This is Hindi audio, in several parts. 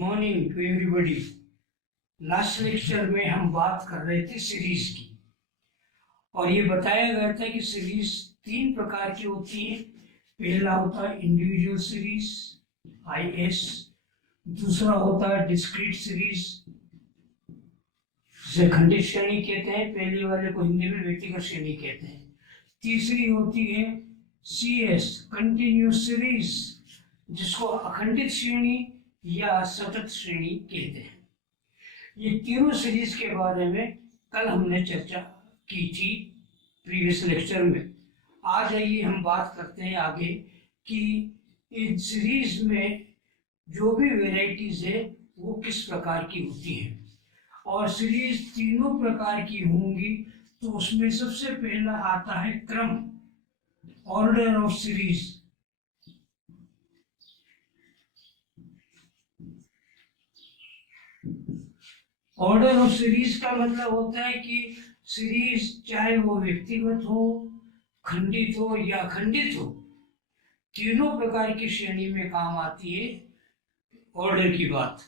Morning to everybody. Last lecture में हम बात कर रहे थे सीरीज की और ये बताया गया था कि सीरीज तीन प्रकार की होती है। पहला होता है इंडिविजुअल सीरीज IS, दूसरा होता है डिस्क्रीट सीरीज जिसे खंडित श्रेणी कहते हैं, पहले वाले को हिंदी में व्यक्तिगत श्रेणी कहते हैं। तीसरी होती है CS कंटिन्यूस सीरीज जिसको अखंडित श्रेणी या सतत श्रेणी कहते हैं। ये तीनों सीरीज के बारे में कल हमने चर्चा की थी प्रीवियस लेक्चर में। आज आइए हम बात करते हैं आगे कि इन सीरीज में जो भी वेराइटीज है वो किस प्रकार की होती हैं। और सीरीज तीनों प्रकार की होंगी तो उसमें सबसे पहला आता है क्रम, order of series. Order of series का मतलब होता है कि सीरीज चाहे वो व्यक्तिगत हो, खंडित हो या अखंडित हो, तीनों प्रकार की श्रेणी में काम आती है ऑर्डर की बात।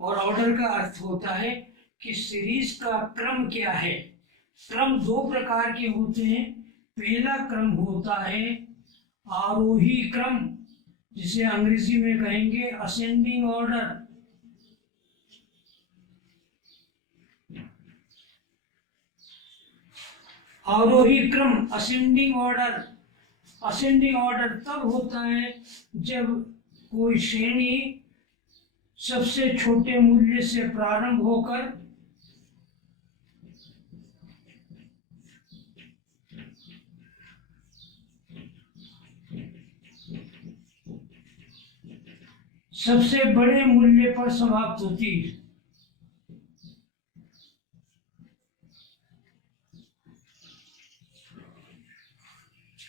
और ऑर्डर का अर्थ होता है कि सीरीज का क्रम क्या है। क्रम दो प्रकार के होते हैं। पहला क्रम होता है आरोही क्रम, जिसे अंग्रेजी में कहेंगे असेंडिंग ऑर्डर। आरोही क्रम असेंडिंग ऑर्डर। असेंडिंग ऑर्डर तब होता है जब कोई श्रेणी सबसे छोटे मूल्य से प्रारंभ होकर सबसे बड़े मूल्य पर समाप्त होती है।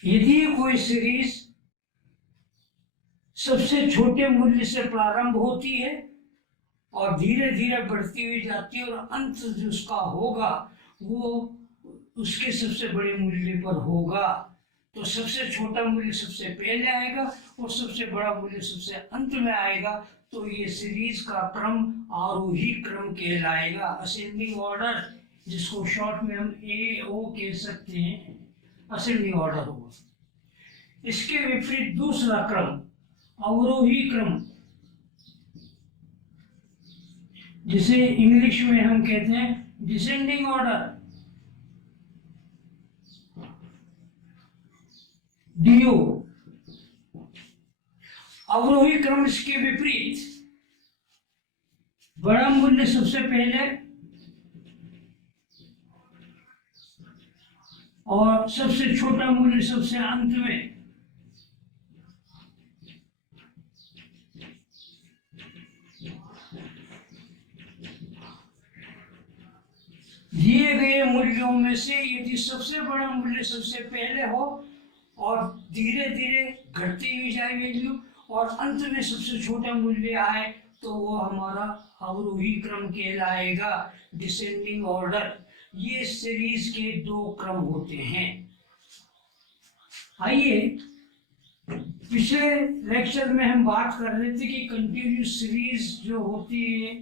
यदि कोई सीरीज सबसे छोटे मूल्य से प्रारंभ होती है और धीरे धीरे बढ़ती हुई जाती है और अंत जो उसका होगा वो उसके सबसे बड़े मूल्य पर होगा, तो सबसे छोटा मूल्य सबसे पहले आएगा और सबसे बड़ा मूल्य सबसे अंत में आएगा। तो ये सीरीज का क्रम आरोही क्रम कहलाएगा, असेंडिंग ऑर्डर, जिसको शॉर्ट में हम AO कह सकते हैं, असेंडिंग ऑर्डर होगा। इसके विपरीत दूसरा क्रम अवरोही क्रम, जिसे इंग्लिश में हम कहते हैं डिसेंडिंग ऑर्डर, DO। अवरोही क्रम इसके विपरीत, बड़ा मूल्य सबसे पहले और सबसे छोटा मूल्य सबसे अंत में। दिए गए मूल्यों में से यदि सबसे बड़ा मूल्य सबसे पहले हो और धीरे धीरे घटती हुई जाए वैल्यू और अंत में सबसे छोटा मूल्य आए तो वो हमारा अवरोही क्रम कहलाएगा, डिसेंडिंग ऑर्डर। ये सीरीज के दो क्रम होते हैं। आइए, पिछले लेक्चर में हम बात कर रहे थे कि कंटिन्यूस सीरीज जो होती है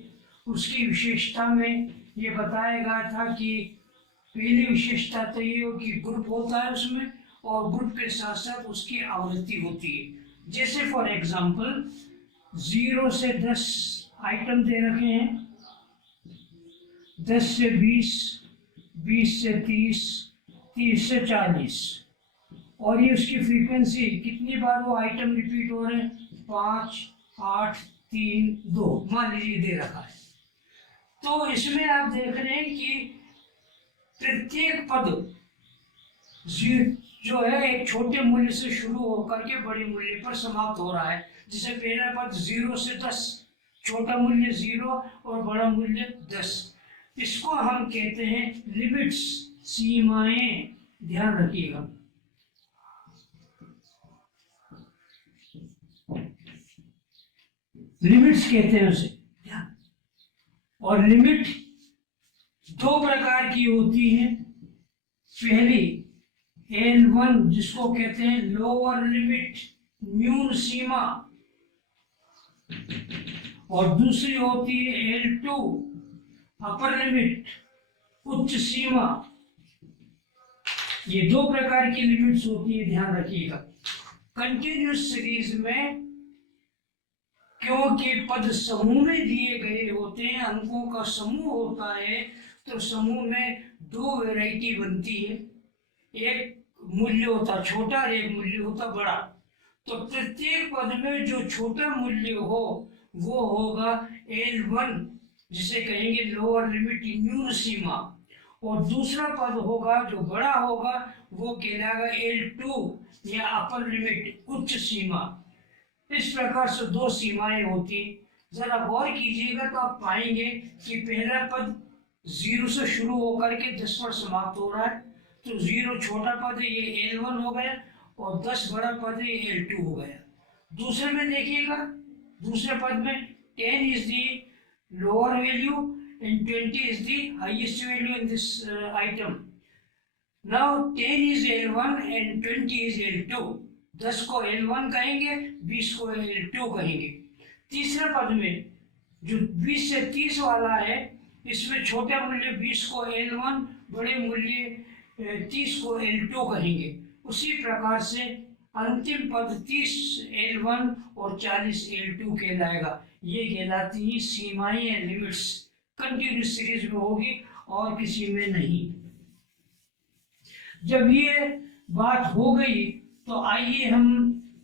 उसकी विशेषता में ये बताया गया था कि पहली विशेषता तो ये हो कि ग्रुप होता है उसमें और ग्रुप के साथ साथ उसकी आवृत्ति होती है। जैसे फॉर एग्जांपल 0 से 10 आइटम दे रखे हैं, 10 से 20, 20 से 30, 30 से 40, और ये उसकी फ्रीक्वेंसी कितनी बार वो आइटम रिपीट हो रहे हैं, 5, 8, 3, 2 मान लीजिए दे रखा है। तो इसमें आप देख रहे हैं कि प्रत्येक पद जो है एक छोटे मूल्य से शुरू होकर के बड़े मूल्य पर समाप्त हो रहा है। जैसे पहला पद 0 से 10, छोटा मूल्य 0 और बड़ा मूल्य 10। इसको हम कहते हैं लिमिट्स, सीमाएं। ध्यान रखिएगा, लिमिट्स कहते हैं उसे। और लिमिट दो प्रकार की होती है। पहली L1 जिसको कहते हैं लोअर लिमिट, न्यून सीमा, और दूसरी होती है L2 अपर लिमिट, उच्च सीमा। ये दो प्रकार की लिमिट्स होती है, ध्यान रखिएगा। कंटिन्यूस सीरीज में क्योंकि पद समूह में दिए गए होते हैं, अंकों का समूह होता है, तो समूह में दो वैरायटी बनती है। एक मूल्य होता छोटा और एक मूल्य होता बड़ा। तो प्रत्येक पद में जो छोटा मूल्य हो वो होगा L1, जिसे कहेंगे लोअर लिमिट, न्यून सीमा, और दूसरा पद होगा जो बड़ा होगा वो कहलाएगा L2 या अपर लिमिट, उच्च सीमा। इस प्रकार से दो सीमाएं होती। जरा गौर कीजिएगा तो आप पाएंगे कि पहला पद 0 से शुरू होकर के 10 पर समाप्त हो रहा है, तो 0 छोटा पद है, ये L1 हो गया, और 10 बड़ा पद है, ये L2 हो गया। दूसरे में देखिएगा, दूसरे पद में 10 is the lower value and 20 is the highest value in this item. Now 10 is L1 and 20 is L2. 10 को L1 कहेंगे, 20 को L2 कहेंगे। तीसरे पद में जो 20 से 30 वाला है, इसमें छोटा मूल्य 20 को L1, बड़े मूल्य 30 को L2 कहेंगे। उसी प्रकार से अंतिम पद 30 L1 और 40 L2 कहलाएगा। ये कहलाती हैं सीमाएं, लिमिट्स। कंटिन्यूस सीरीज में होगी और किसी में नहीं। जब ये बात हो गई तो आइए हम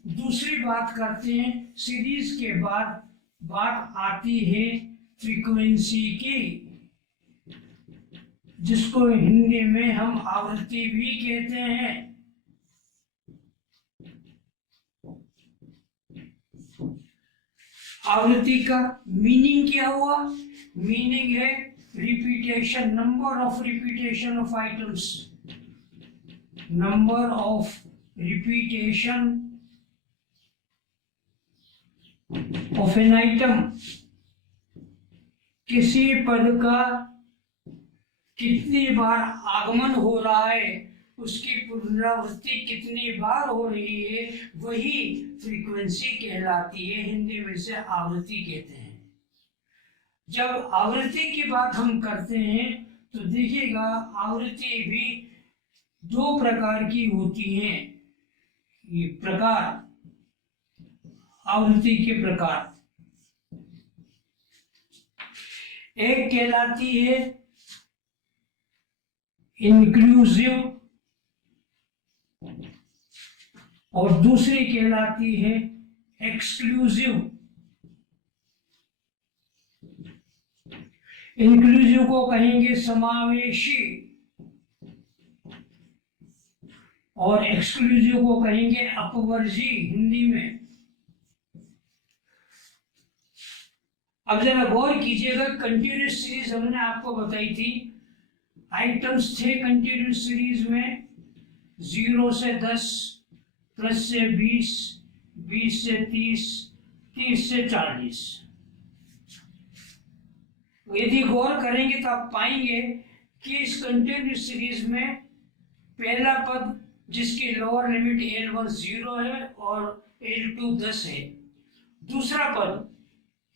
दूसरी बात करते हैं। सीरीज के बाद बात आती है फ्रीक्वेंसी की, जिसको हिंदी में हम आवृत्ति भी कहते हैं। आवृत्ति का मीनिंग क्या हुआ? मीनिंग है repetition, number of repetition of items, number of repetition of an item. किसी पद का कितनी बार आगमन हो रहा है, उसकी पुनरावृत्ति कितनी बार हो रही है, वही फ्रीक्वेंसी कहलाती है। हिंदी में से आवृत्ति कहते हैं। जब आवृत्ति की बात हम करते हैं तो देखिएगा, आवृत्ति भी दो प्रकार की होती हैं। ये प्रकार, आवृत्ति के प्रकार, एक कहलाती है इंक्लूसिव और दूसरी कहलाती है एक्सक्लूसिव। इंक्लूसिव को कहेंगे समावेशी और एक्सक्लूसिव को कहेंगे अपवर्जी हिंदी में। अब जरा गौर कीजिएगा, कंटिन्यूस सीरीज हमने आपको बताई थी। आइटम्स थे कंटिन्यूस सीरीज में 0 से 10, प्लस से 20, 20 से 30, 30 से 40। यदि गौर करेंगे तो आप पाएंगे कि इस कंटिन्यूस सीरीज में पहला पद जिसकी लोअर लिमिट L1 0 है और L2 10 है, दूसरा पद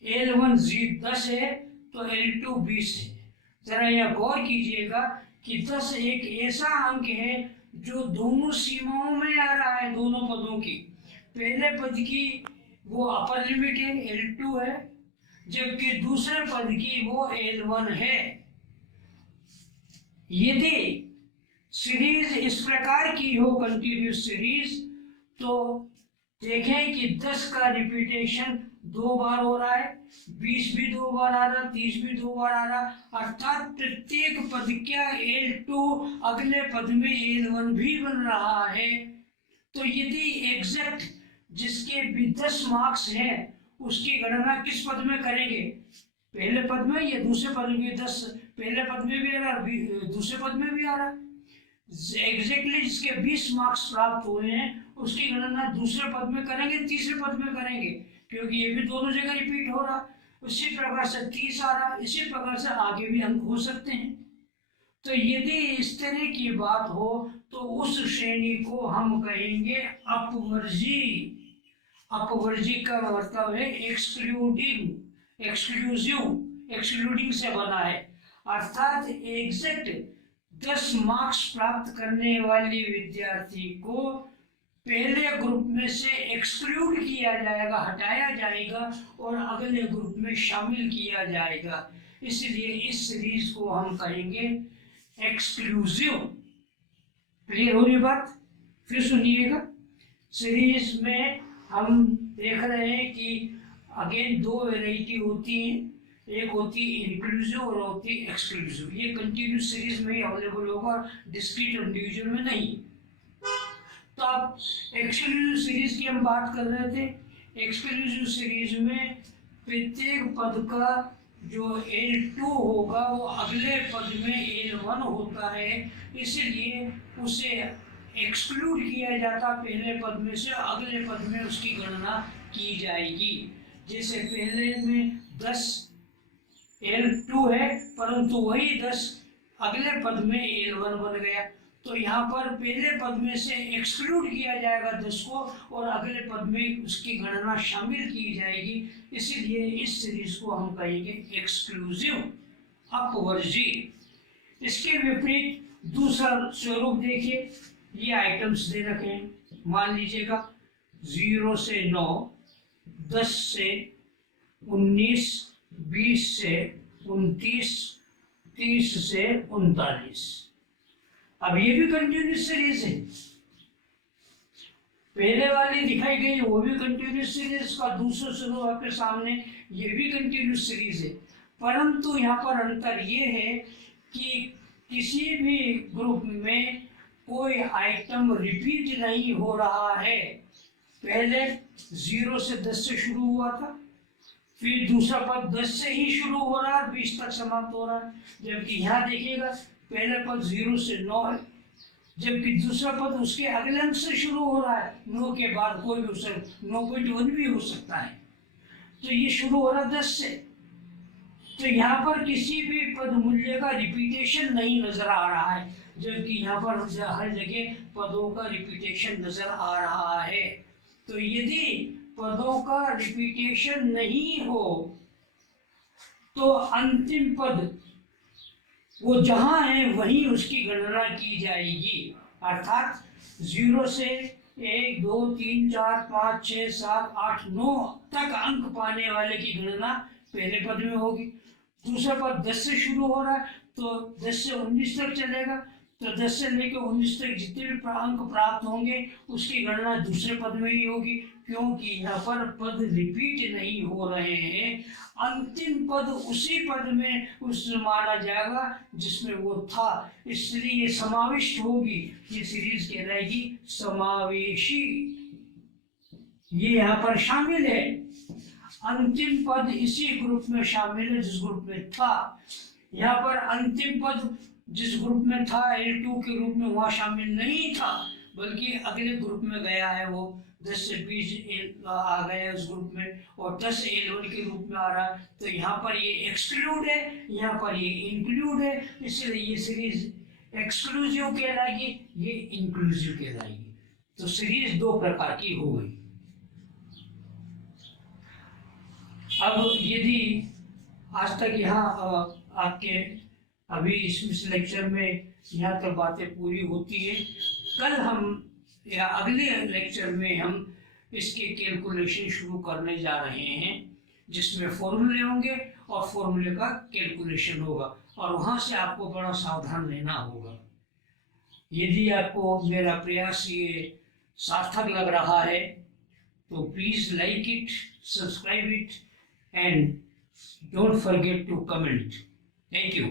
L1 10 है तो L2 20 है। जरा यह गौर कीजिएगा कि 10 एक ऐसा अंक है जो दोनों सीमाओं में आ रहा है, दोनों पदों की। पहले पद की वो अपर लिमिट है, L2 है, जबकि दूसरे पद की वो L1 है। यदि सीरीज इस प्रकार की हो, कंटिन्यूस सीरीज, तो देखें कि 10 का रिपीटेशन 2 बार हो रहा है, 20 भी 2 बार आ रहा, 30 भी 2 बार आ रहा, अर्थात प्रत्येक पद का L2 अगले पद में L1 भी बन रहा है। तो यदि एग्जैक्ट जिसके भी 10 मार्क्स हैं उसकी गणना किस पद में करेंगे? पहले पद में या दूसरे पद में? 10 पहले पद में भी आ रहा, दूसरे पद में भी आ रहा। एग्जैक्टली जिसके 20 मार्क्स प्राप्त हुए हैं उसकी गणना दूसरे पद में करेंगे, तीसरे पद में करेंगे, क्योंकि ये भी दोनों जगह रिपीट हो रहा। उसी प्रकार से 30 आ रहा, इसी प्रकार से आगे भी अंक हो सकते हैं। तो यदि इस तरह की बात हो तो उस श्रेणी को हम कहेंगे अपवर्जी। अपवर्जी का मतलब है एक्सक्लूडिंग, एक्सक्लूडिंग से बना है, अर्थात एग्जैक्ट 10 मार्क्स प्राप्त करने वाले विद्यार्थी को पहले ग्रुप में से एक्सक्लूड किया जाएगा, हटाया जाएगा और अगले ग्रुप में शामिल किया जाएगा। इसलिए इस सीरीज को हम कहेंगे एक्सक्लूसिव। क्लियर हो रही बात? फिर सुनिएगा। सीरीज में हम देख रहे हैं कि अगेन 2 वैरायटी होती हैं, एक होती है इंक्लूसिव और होती है एक्सक्लूसिव। ये कंटिन्यूस सीरीज में ही अवेलेबल होगा, डिस्क्रीट और इंडिविजुअल में नहीं। तो अब एक्सक्लूसिव सीरीज की हम बात कर रहे थे। एक्सक्लूसिव सीरीज में प्रत्येक पद का जो L2 होगा वो अगले पद में L1 होता है, इसलिए उसे एक्सक्लूड किया जाता पहले पद में से, अगले पद में उसकी गणना की जाएगी। जैसे पहले में 10 L2 है, परंतु वही 10 अगले पद में L1 बन गया, तो यहाँ पर पहले पद में से एक्सक्लूड किया जाएगा 10 को और अगले पद में उसकी गणना शामिल की जाएगी। इसीलिए इस सीरीज को हम कहेंगे एक्सक्लूसिव, अपवर्जी। इसके विपरीत दूसरा स्वरूप देखिए, ये आइटम्स दे रखे हैं। मान लीजिएगा 0 से 9, 10 से 19, 20 से 29, 30 से 39। अब ये भी कंटिन्यूस सीरीज है। पहले वाली दिखाई गई वो भी कंटिन्यूस सीरीज का दूसरा स्वरूप आपके सामने, ये भी कंटिन्यूस सीरीज है। परंतु यहाँ पर अंतर ये है कि किसी भी ग्रुप में कोई आइटम रिपीट नहीं हो रहा है। पहले 0 से 10 से शुरू हुआ था, फिर दूसरा पद 10 से ही शुरू हो रहा है, 20 तक समाप्त हो रहा है। जबकि यहाँ देखिएगा पहले पद 0 से 9 है, जबकि दूसरा पद उसके अगले अंक से शुरू हो रहा है। 9 के बाद कोई भी 9.1 भी हो सकता है, तो ये शुरू हो रहा है 10 से। तो यहाँ पर किसी भी पद मूल्य का रिपीटेशन नहीं नजर आ रहा है, जबकि यहाँ पर हर जगह पदों का रिपीटेशन नजर आ रहा है। तो यदि पदों का रिपीटेशन नहीं हो तो अंतिम पद वो जहां है वहीं उसकी गणना की जाएगी। अर्थात 0 से 1, 2, 3, 4, 5, 6, 7, 8, 9 तक अंक पाने वाले की गणना पहले पद में होगी। दूसरा पद 10 से शुरू हो रहा है तो 10 से 19 तक चलेगा, तो 10 से लेकर 19 तक जितने भी अंक प्राप्त होंगे उसकी गणना दूसरे पद में ही होगी, क्योंकि यहाँ पर पद रिपीट नहीं हो रहे हैं। अंतिम पद उसी पद में उस माना जाएगा जिसमें वो था, इसलिए ये समाविष्ट होगी। ये सीरीज कहलाएगी समावेशी। ये यहाँ पर शामिल है, अंतिम पद इसी ग्रुप में शामिल है जिस ग्रुप में था। यहाँ पर अंतिम पद जिस ग्रुप में था L2 के रूप में वहाँ शामिल नहीं था, बल्कि अगले ग्रुप में गया है। वो 10 से 20 आ गया उस ग्रुप में और 10 L1 के रूप में आ रहा है। तो यहाँ पर ये एक्सक्लूड है, यहाँ पर ये इंक्लूड है, इसलिए ये सीरीज एक्सक्लूसिव कहलाएगी, ये इंक्लूसिव कहलाएगी। तो सीरीज 2 प्रकार की हो गई। अब यदि आज तक यहाँ आपके अभी इस लेक्चर में यहाँ तक बातें पूरी होती है, कल हम या अगले लेक्चर में हम इसके कैलकुलेशन शुरू करने जा रहे हैं, जिसमें फॉर्मूले होंगे और फॉर्मूले का कैलकुलेशन होगा, और वहाँ से आपको बड़ा सावधान रहना होगा। यदि आपको मेरा प्रयास ये सार्थक लग रहा है तो please like it, subscribe it, and don't forget to comment. Thank you.